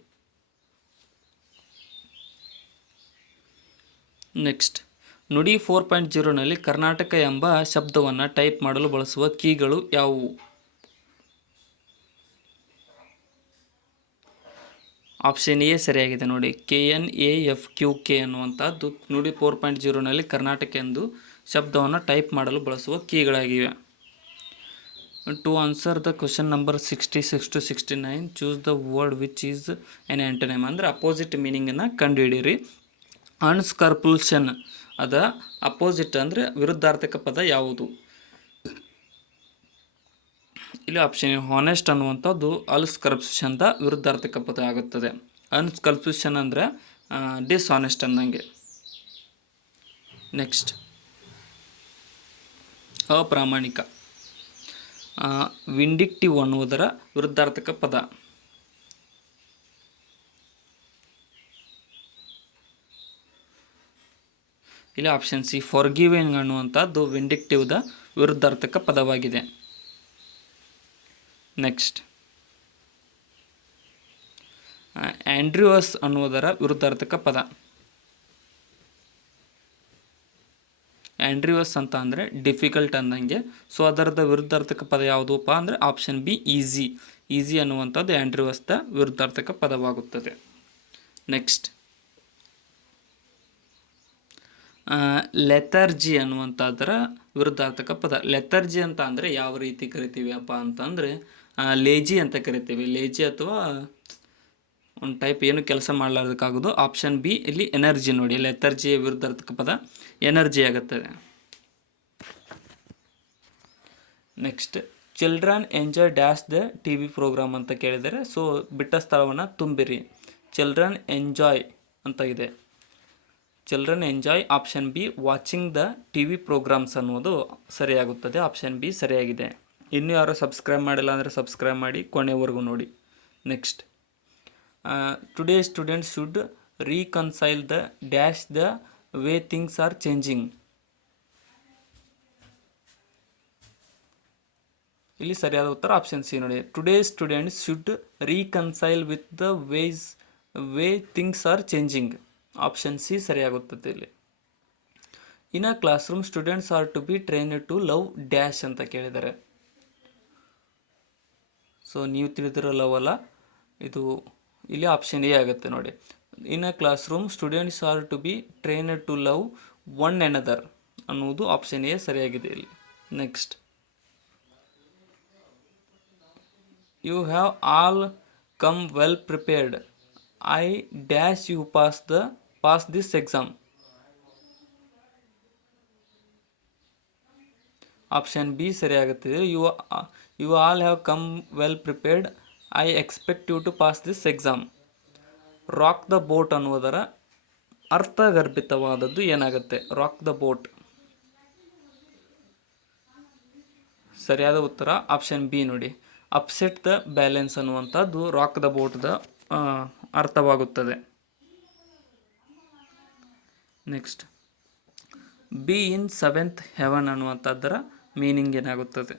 ನೆಕ್ಸ್ಟ್, ನುಡಿ 4.0ನಲ್ಲಿ ಕರ್ನಾಟಕ ಎಂಬ ಶಬ್ದವನ್ನು ಟೈಪ್ ಮಾಡಲು ಬಳಸುವ ಕೀಗಳು ಯಾವುವು? ಆಪ್ಷನ್ ಎ ಸರಿಯಾಗಿದೆ ನೋಡಿ, KNAFQK ಅನ್ನುವಂಥದ್ದು ನುಡಿ 4.0ನಲ್ಲಿ ಕರ್ನಾಟಕ ಎಂದು ಶಬ್ದವನ್ನು ಟೈಪ್ ಮಾಡಲು ಬಳಸುವ ಕೀಗಳಾಗಿವೆ. To answer the question number 66 to 69 choose the word which is an antonym ಅಂದರೆ ಅಪೋಸಿಟ್ ಮೀನಿಂಗನ್ನು ಕಂಡುಹಿಡಿಯಿರಿ. ಅನ್ಸ್ಕರ್ಪುಲ್ಷನ್ ಅದ ಅಪೋಸಿಟ್ ಅಂದರೆ ವಿರುದ್ಧಾರ್ಥಕ ಪದ ಯಾವುದು? ಇಲ್ಲಿ ಆಪ್ಷನ್ ಹಾನೆಸ್ಟ್ ಅನ್ನುವಂಥದ್ದು ಅಲ್ಸ್ಕರ್ಪ್ಷನ್ದ ವಿರುದ್ಧಾರ್ಥಕ ಪದ ಆಗುತ್ತದೆ. ಅನ್ಸ್ಕರ್ಪ್ಷನ್ ಅಂದರೆ ಡಿಸ್ಹಾನೆಸ್ಟ್ ಅನ್ನಂಗೆ. ನೆಕ್ಸ್ಟ್ ಅಪ್ರಾಮಾಣಿಕ. ವಿಂಡಿಕ್ಟಿವ್ ಅನ್ನುವುದರ ವಿರುದ್ಧಾರ್ಥಕ ಪದ. ಇಲ್ಲಿ ಆಪ್ಷನ್ ಸಿ ಫಾರ್ಗಿವಿಂಗ್ ಅನ್ನುವಂಥದ್ದು ವಿಂಡಿಕ್ಟಿವ್ದ ವಿರುದ್ಧಾರ್ಥಕ ಪದವಾಗಿದೆ. ನೆಕ್ಸ್ಟ್ ಆಂಡ್ರಿಯಸ್ ಅನ್ನುವುದರ ವಿರುದ್ಧಾರ್ಥಕ ಪದ. ಆಂಡ್ರಿಯಸ್ ಅಂತ ಅಂದರೆ ಡಿಫಿಕಲ್ಟ್ ಅಂದಂಗೆ. ಸೊ ಅದರದ ವಿರುದ್ಧಾರ್ಥಕ ಪದ ಯಾವುದಪ್ಪ ಅಂದರೆ ಆಪ್ಷನ್ ಬಿ ಈಸಿ. ಈಸಿ ಅನ್ನುವಂಥದ್ದು ಆಂಡ್ರಿಯಸ್ದ ವಿರುದ್ಧಾರ್ಥಕ ಪದವಾಗುತ್ತದೆ. ನೆಕ್ಸ್ಟ್ ಲೆಥರ್ಜಿ ಅನ್ನುವಂಥದ್ರ ವಿರುದ್ಧಾರ್ಥಕ ಪದ. ಲೆಥರ್ಜಿ ಅಂತ ಅಂದರೆ ಯಾವ ರೀತಿ ಕರಿತೀವಿ ಅಪ್ಪ ಅಂತಂದರೆ ಲೇಜಿ ಅಂತ ಕರಿತೀವಿ. ಲೇಜಿ ಅಥವಾ ಒಂದು ಟೈಪ್ ಏನು ಕೆಲಸ ಮಾಡಲಾರ್ದಕ್ಕಾಗೋದು. ಆಪ್ಷನ್ ಬಿ ಇಲ್ಲಿ ಎನರ್ಜಿ ನೋಡಿ. ಲೆಥರ್ಜಿಯ ವಿರುದ್ಧಾರ್ಥಕ ಪದ ಎನರ್ಜಿ ಆಗುತ್ತದೆ. Next children enjoy dash the T V programme ಅಂತ ಕೇಳಿದರೆ ಸೊ ಬಿಟ್ಟ ಸ್ಥಳವನ್ನು ತುಂಬಿರಿ. ಚಿಲ್ಡ್ರನ್ ಎಂಜಾಯ್ ಅಂತ ಇದೆ. Children enjoy option B watching the T V programmes ಅನ್ನೋದು ಸರಿಯಾಗುತ್ತದೆ. ಆಪ್ಷನ್ ಬಿ ಸರಿಯಾಗಿದೆ. ಇನ್ನೂ ಯಾರು ಸಬ್ಸ್ಕ್ರೈಬ್ ಮಾಡಿಲ್ಲ ಅಂದರೆ ಸಬ್ಸ್ಕ್ರೈಬ್ ಮಾಡಿ ಕೊನೆವರೆಗೂ ನೋಡಿ. Next today students should reconcile the dash the way things are changing. ಇಲ್ಲಿ ಸರಿಯಾದ ಉತ್ತರ ಆಪ್ಷನ್ ಸಿ ನೋಡಿ. Today students should reconcile with the way things are changing. Option C ಸರಿಯಾಗುತ್ತದೆ. ಇಲ್ಲಿ in a class room students are to be trained to love dash ಅಂತ ಕೇಳಿದ್ದಾರೆ. ಸೊ ನೀವು ತಿಳಿದಿರೋ ಲವ್ ಅಲ್ಲ ಇದು. ಇಲ್ಲಿ ಆಪ್ಷನ್ ಎ ಆಗುತ್ತೆ ನೋಡಿ. In a class room students are to be trained to love one another ಅನ್ನುವುದು ಆಪ್ಷನ್ ಎ ಸರಿಯಾಗಿದೆ ಇಲ್ಲಿ. Next you have all come well prepared. I dash you pass this exam. Option B ಸರಿಯಾಗುತ್ತದೆ. You all have come well prepared. I expect you to pass this exam. Rock the boat ಅನ್ನುವುದರ ಅರ್ಥಗರ್ಭಿತವಾದದ್ದು ಏನಾಗುತ್ತೆ? Rock the boat. ಸರಿಯಾದ ಉತ್ತರ ಆಪ್ಷನ್ ಬಿ ನೋಡಿ. ಅಪ್ಸೆಟ್ ದ ಬ್ಯಾಲೆನ್ಸ್ ಅನ್ನುವಂಥದ್ದು ರಾಕ್ ದ ಬೋಟ್ದ ಅರ್ಥವಾಗುತ್ತದೆ. Next be in seventh heaven ಅನ್ನುವಂಥದ್ದರ ಮೀನಿಂಗ್ ಏನಾಗುತ್ತದೆ?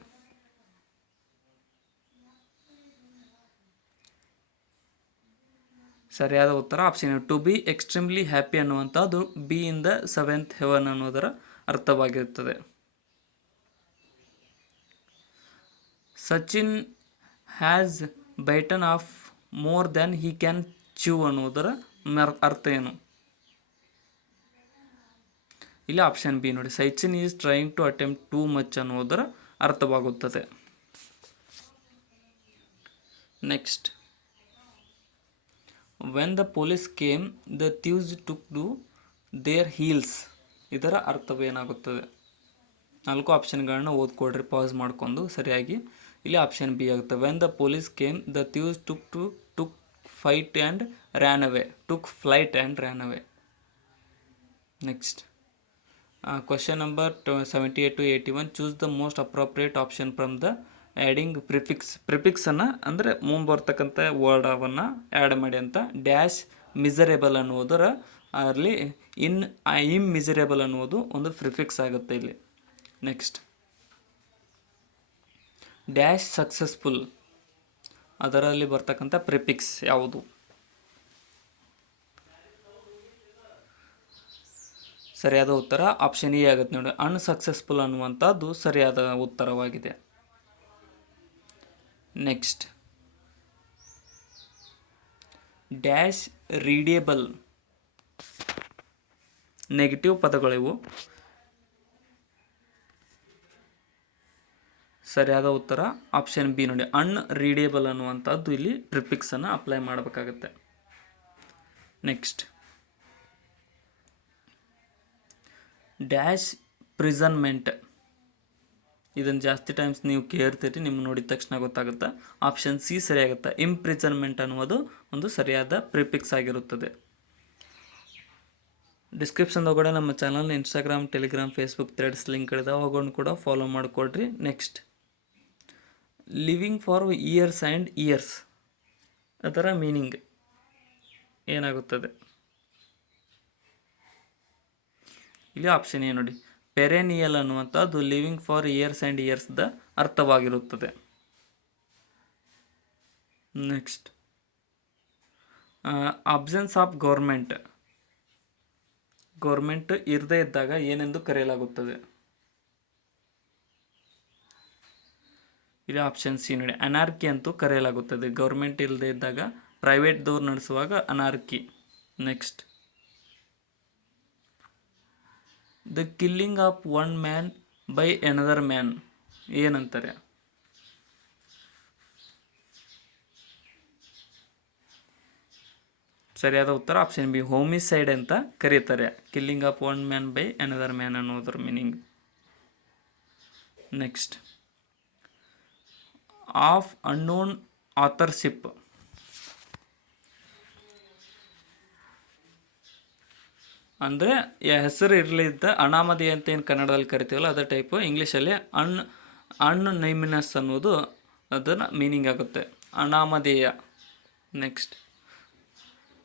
ಸರಿಯಾದ ಉತ್ತರ option to be extremely happy ಅನ್ನುವಂಥದ್ದು be in the seventh heaven ಅನ್ನೋದರ ಅರ್ಥವಾಗಿರುತ್ತದೆ. Sachin has bitten off more than he can chew ಅನ್ನುವುದರ ಅರ್ಥ ಏನು? ಇಲ್ಲಿ ಆಪ್ಷನ್ ಬಿ ನೋಡಿ. Sachin is trying to attempt too much ಅನ್ನುವುದರ ಅರ್ಥವಾಗುತ್ತದೆ. Next when the police came the thieves took to their heels. ಇದರ ಅರ್ಥವೇನಾಗುತ್ತದೆ? 4 ಆಪ್ಷನ್ಗಳನ್ನ ಓದ್ಕೊಡ್ರಿ ಪಾಸ್ ಮಾಡಿಕೊಂಡು ಸರಿಯಾಗಿ. ಇಲ್ಲಿ ಆಪ್ಷನ್ ಬಿ ಆಗುತ್ತೆ. When the police came the thieves took flight and ran away. Next question number 78 to 81. Choose the most appropriate option from the adding ಪ್ರಿಫಿಕ್ಸನ್ನು ಅಂದರೆ ಮುಂಬರ್ತಕ್ಕಂಥ ವರ್ಡವನ್ನು ಆ್ಯಡ್ ಮಾಡಿ ಅಂತ. ಡ್ಯಾಶ್ ಮಿಸರೇಬಲ್ ಅನ್ನುವುದರ ಅಲ್ಲಿ ಮಿಸರೇಬಲ್ ಅನ್ನುವುದು ಒಂದು ಪ್ರಿಫಿಕ್ಸ್ ಆಗುತ್ತೆ ಇಲ್ಲಿ. ನೆಕ್ಸ್ಟ್ ಡ್ಯಾಶ್ ಸಕ್ಸಸ್ಫುಲ್ ಅದರಲ್ಲಿ ಬರ್ತಕ್ಕಂಥ ಪ್ರಿಫಿಕ್ಸ್ ಯಾವುದು? ಸರಿಯಾದ ಉತ್ತರ ಆಪ್ಷನ್ ಎ ಆಗುತ್ತೆ ನೋಡಿ. ಅನ್ಸಕ್ಸಸ್ಫುಲ್ ಅನ್ನುವಂಥದ್ದು ಸರಿಯಾದ ಉತ್ತರವಾಗಿದೆ. Next dash readable. ನೆಗೆಟಿವ್ ಪದಗಳಿವು. ಸರಿಯಾದ ಉತ್ತರ ಆಪ್ಷನ್ ಬಿ ನೋಡಿ. ಅನ್ರೀಡೇಬಲ್ ಅನ್ನುವಂಥದ್ದು ಇಲ್ಲಿ ಪ್ರಿಫಿಕ್ಸನ್ನು ಅಪ್ಲೈ ಮಾಡಬೇಕಾಗುತ್ತೆ. Next dash prisonment. ಇದನ್ನು ಜಾಸ್ತಿ ಟೈಮ್ಸ್ ನೀವು ಕೇಳ್ತೀರಿ, ನಿಮ್ಗೆ ನೋಡಿದ ತಕ್ಷಣ ಗೊತ್ತಾಗುತ್ತೆ. Option C ಸರಿಯಾಗುತ್ತೆ. ಇಂಪ್ರಿಸನ್ಮೆಂಟ್ ಅನ್ನುವುದು ಒಂದು ಸರಿಯಾದ ಪ್ರಿಫಿಕ್ಸ್ ಆಗಿರುತ್ತದೆ. ಡಿಸ್ಕ್ರಿಪ್ಷನ್ದಾಗ ನಮ್ಮ channel Instagram, Telegram, Facebook Threads ಲಿಂಕ್ಗಳಿದಾವೆ, ಅವುಗಳನ್ನು ಕೂಡ ಫಾಲೋ ಮಾಡಿಕೊಡ್ರಿ. Next, living for years and years, ಅದರ ಮೀನಿಂಗ್ ಏನಾಗುತ್ತದೆ? ಇಲ್ಲಿ ಆಪ್ಷನ್ ಎ ನೋಡಿ, ಪೆರೆನಿಯಲ್ ಅನ್ನುವಂಥದ್ದು ಲಿವಿಂಗ್ ಫಾರ್ ಇಯರ್ಸ್ ಆ್ಯಂಡ್ ಇಯರ್ಸ್ದ ಅರ್ಥವಾಗಿರುತ್ತದೆ. ನೆಕ್ಸ್ಟ್, ಅಬ್ಸೆನ್ಸ್ ಆಫ್ ಗೌರ್ಮೆಂಟ್ ಇರದೇ ಇದ್ದಾಗ ಏನೆಂದು ಕರೆಯಲಾಗುತ್ತದೆ? ಇಲ್ಲಿ ಆಪ್ಷನ್ ಸಿ ನೋಡಿ, ಅನಾರ್ಕಿ ಅಂತೂ ಕರೆಯಲಾಗುತ್ತದೆ. ಗೌರ್ಮೆಂಟ್ ಇಲ್ಲದೆ ಇದ್ದಾಗ ಪ್ರೈವೇಟ್ದವ್ರು ನಡೆಸುವಾಗ anarchy. Next, the killing of one man by another man ಏನಂತಾರೆ? ಸರಿಯಾದ ಉತ್ತರ ಆಪ್ಷನ್ ಬಿ, ಹೋಮಿಸೈಡ್ ಅಂತ ಕರೀತಾರೆ. Killing of one man by another man ಅನ್ನೋದ್ರ meaning. Next, of unknown authorship ಅಂದರೆ ಹೆಸರು ಇರಲಿದ್ದ ಅನಾಮಧೇಯ ಅಂತ ಏನು ಕನ್ನಡದಲ್ಲಿ ಕರಿತೀವಲ್ಲ ಅದೇ ಟೈಪು. ಇಂಗ್ಲೀಷಲ್ಲಿ ಅನ್ನೇಮಿನಸ್ ಅನ್ನೋದು ಅದರ ಮೀನಿಂಗ್ ಆಗುತ್ತೆ, ಅನಾಮಧೇಯ. Next,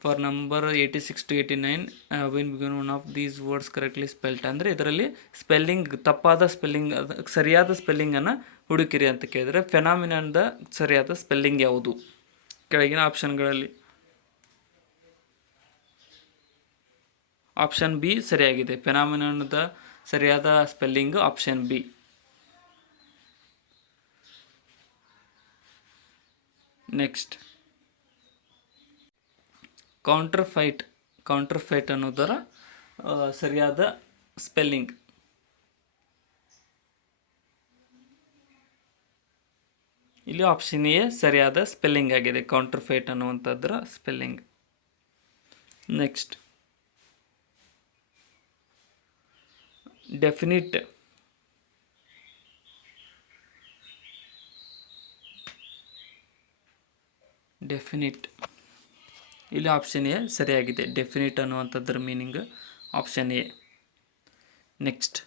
for number 86 to 89 win begin one of these words correctly spelt. ಅಂದರೆ ಇದರಲ್ಲಿ ಸ್ಪೆಲ್ಲಿಂಗ್ ತಪ್ಪಾದ ಸ್ಪೆಲ್ಲಿಂಗ್, ಸರಿಯಾದ ಸ್ಪೆಲ್ಲಿಂಗನ್ನು ಹುಡುಕಿರಿ ಅಂತ ಕೇಳಿದರೆ ಫೆನಾಮಿನನ್ದ ಸರಿಯಾದ ಸ್ಪೆಲ್ಲಿಂಗ್ ಯಾವುದು? ಕೆಳಗಿನ ಆಪ್ಷನ್ಗಳಲ್ಲಿ ಆಪ್ಷನ್ ಬಿ ಸರಿಯಾಗಿದೆ. ಫೆನಾಮಿನನ್ದ ಸರಿಯಾದ spelling option B. Next, counterfeit ಅನ್ನೋದರ ಸರಿಯಾದ ಸ್ಪೆಲ್ಲಿಂಗ್. ಇಲ್ಲಿ ಆಪ್ಷನ್ ಎ ಸರಿಯಾದ ಸ್ಪೆಲ್ಲಿಂಗ್ ಆಗಿದೆ, ಕೌಂಟರ್ಫೈಟ್ ಅನ್ನುವಂಥದ್ರ ಸ್ಪೆಲ್ಲಿಂಗ್. ನೆಕ್ಸ್ಟ್, ಡೆಫಿನಿಟ್ ಇಲ್ಲಿ ಆಪ್ಷನ್ ಎ ಸರಿಯಾಗಿದೆ. ಡೆಫಿನಿಟ್ ಅನ್ನುವಂಥದ್ರ meaning option A. Next,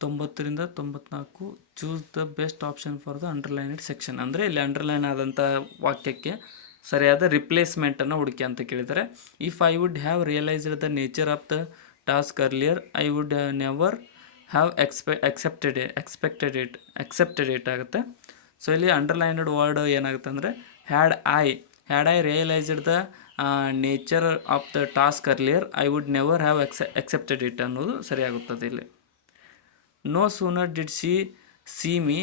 90 to 94 choose the best option for the underlined section. ಅಂದರೆ ಇಲ್ಲಿ ಅಂಡರ್ಲೈನ್ ಆದಂಥ ವಾಕ್ಯಕ್ಕೆ ಸರಿಯಾದ ರಿಪ್ಲೇಸ್ಮೆಂಟನ್ನು ಹುಡುಕಿ ಅಂತ ಕೇಳಿದರೆ, if I would have realised the nature of the task earlier I would never have accepted it ಆಗುತ್ತೆ. ಸೊ ಇಲ್ಲಿ ಅಂಡರ್ಲೈನ್ಡ್ ವರ್ಡ್ ಏನಾಗುತ್ತೆ ಅಂದರೆ had I realised the nature of the task earlier I would never have accepted it ಅನ್ನೋದು ಸರಿಯಾಗುತ್ತದೆ ಇಲ್ಲಿ. No sooner did she see me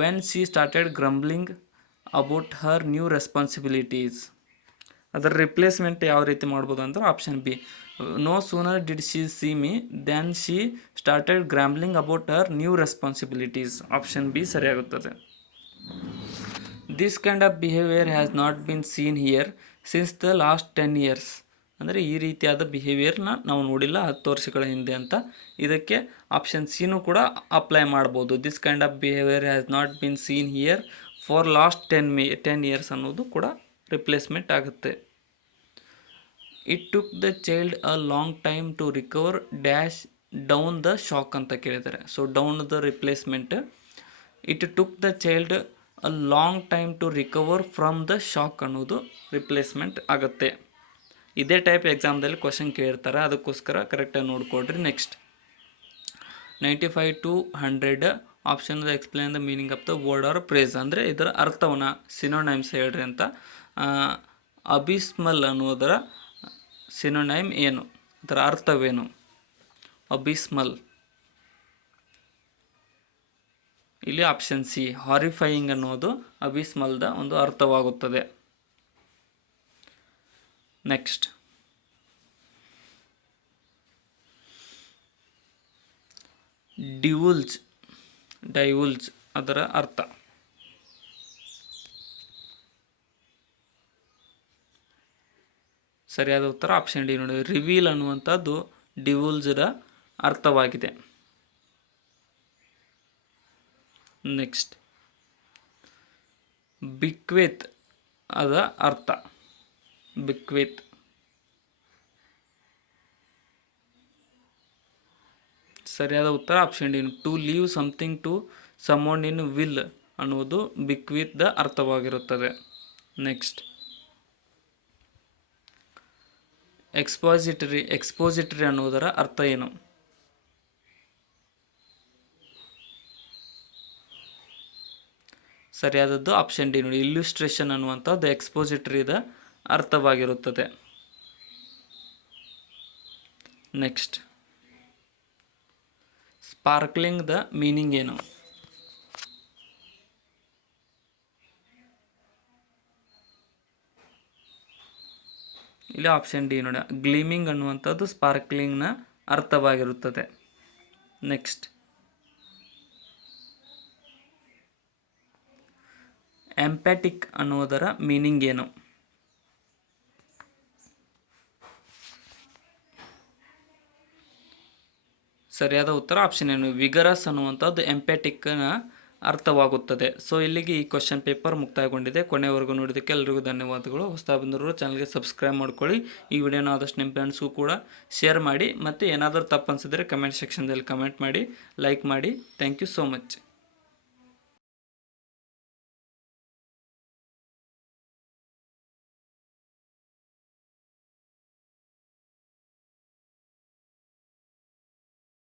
when she started grumbling about her new responsibilities. ಅದರ ರಿಪ್ಲೇಸ್ಮೆಂಟ್ ಯಾವ ರೀತಿ ಮಾಡ್ಬೋದು ಅಂದ್ರೆ option B, no sooner did she see me then she started grumbling about her new responsibilities. Option B ಸರಿಯಾಗುತ್ತದೆ. This kind of behaviour has not been seen here since the last 10 years. ಅಂದರೆ ಈ ರೀತಿಯಾದ ಬಿಹೇವಿಯರ್ನ ನಾವು ನೋಡಿಲ್ಲ 10 ವರ್ಷಗಳ ಹಿಂದೆ ಅಂತ. ಇದಕ್ಕೆ ಆಪ್ಷನ್ ಸಿನೂ ಕೂಡ ಅಪ್ಲೈ ಮಾಡ್ಬೋದು. This kind of behaviour has not been seen here for last 10 years ಅನ್ನೋದು ಕೂಡ ರಿಪ್ಲೇಸ್ಮೆಂಟ್ ಆಗುತ್ತೆ. It took the child a long time to recover dash down the shock ಅಂತ ಕೇಳಿದ್ದಾರೆ. So down the replacement it took the child a long time to recover from the shock ಅನ್ನೋದು ರಿಪ್ಲೇಸ್ಮೆಂಟ್ ಆಗುತ್ತೆ. ಇದೇ ಟೈಪ್ ಎಕ್ಸಾಮ್ದಲ್ಲಿ ಕ್ವಶನ್ ಕೇಳಿರ್ತಾರೆ, ಅದಕ್ಕೋಸ್ಕರ ಕರೆಕ್ಟಾಗಿ ನೋಡ್ಕೊಳ್ರಿ. Next, 95 to 100 option explain the meaning of the word or phrase. ಅಂದರೆ ಇದರ ಅರ್ಥವನ್ನು ಸಿನೋನೈಮ್ಸ್ ಹೇಳ್ರಿ ಅಂತ. ಅಬಿಸ್ಮಲ್ ಅನ್ನೋದರ ಸಿನೋನೈಮ್ ಏನು, ಅದರ ಅರ್ಥವೇನು? ಅಬಿಸ್ಮಲ್ ಇಲ್ಲಿ ಆಪ್ಷನ್ ಸಿ, ಹಾರಿಫೈಯಿಂಗ್ ಅನ್ನೋದು ಅಬಿಸ್ಮಲ್ದ ಒಂದು ಅರ್ಥವಾಗುತ್ತದೆ. ನೆಕ್ಸ್ಟ್, ಡೈವುಲ್ಜ್ ಅದರ ಅರ್ಥ. ಸರಿಯಾದ ಉತ್ತರ ಆಪ್ಷನ್ ಡಿ ನೋಡಿ, ರಿವೀಲ್ ಅನ್ನುವಂಥದ್ದು ಡಿವೋಲ್ಸ್ದ ಅರ್ಥವಾಗಿದೆ. ನೆಕ್ಸ್ಟ್, ಬಿಕ್ವೇತ್ ಅದ ಅರ್ಥ. ಬಿಕ್ವೇತ್ ಸರಿಯಾದ ಉತ್ತರ option D, to leave something to someone in will ಅನ್ನುವುದು ಬಿಕ್ವಿತ್ ದ ಅರ್ಥವಾಗಿರುತ್ತದೆ. ನೆಕ್ಸ್ಟ್, ಎಕ್ಸ್ಪೋಸಿಟರಿ ಅನ್ನುವುದರ ಅರ್ಥ ಏನು? ಸರಿಯಾದದ್ದು ಆಪ್ಷನ್ ಡಿ ನೋಡಿ, ಇಲ್ಯುಸ್ಟ್ರೇಷನ್ ಅನ್ನುವಂಥದ್ದು ಎಕ್ಸ್ಪೋಸಿಟರಿದ ಅರ್ಥವಾಗಿರುತ್ತದೆ. ನೆಕ್ಸ್ಟ್, ಸ್ಪಾರ್ಕ್ಲಿಂಗ್ ದ ಮೀನಿಂಗ್ ಏನು? ಇಲ್ಲಿ ಆಪ್ಷನ್ ಡಿ ನೋಡಿ, ಗ್ಲೀಮಿಂಗ್ ಅನ್ನುವಂಥದ್ದು ಸ್ಪಾರ್ಕ್ಲಿಂಗ್ನ ಅರ್ಥವಾಗಿರುತ್ತದೆ. ನೆಕ್ಸ್ಟ್, ಎಂಪ್ಯಾಟಿಕ್ ಅನ್ನುವುದರ ಮೀನಿಂಗ್ ಏನು? ಸರಿಯಾದ ಉತ್ತರ ಆಪ್ಷನ್ ಏನು, ವಿಗರಸ್ ಅನ್ನುವಂಥದ್ದು ಎಂಪ್ಯಾಟಿಕ್ನ ಅರ್ಥವಾಗುತ್ತದೆ. ಸೊ ಇಲ್ಲಿಗೆ ಈ ಕ್ವಶನ್ ಪೇಪರ್ ಮುಕ್ತಾಯಗೊಂಡಿದೆ. ಕೊನೆವರೆಗೂ ನೋಡಿದ್ದಕ್ಕೆ ಎಲ್ಲರಿಗೂ ಧನ್ಯವಾದಗಳು. ಹೊಸ ಬಂದವರು ಚಾನಲ್ಗೆ ಸಬ್ಸ್ಕ್ರೈಬ್ ಮಾಡ್ಕೊಳ್ಳಿ. ಈ ವಿಡಿಯೋನ ಆದಷ್ಟು ನಿಮ್ಮ ಫ್ರೆಂಡ್ಸ್ಗೂ ಕೂಡ ಶೇರ್ ಮಾಡಿ. ಮತ್ತು ಏನಾದರೂ ತಪ್ಪು ಅನಿಸಿದ್ರೆ ಕಮೆಂಟ್ ಸೆಕ್ಷನ್ದಲ್ಲಿ ಕಮೆಂಟ್ ಮಾಡಿ, ಲೈಕ್ ಮಾಡಿ. Thank you so much.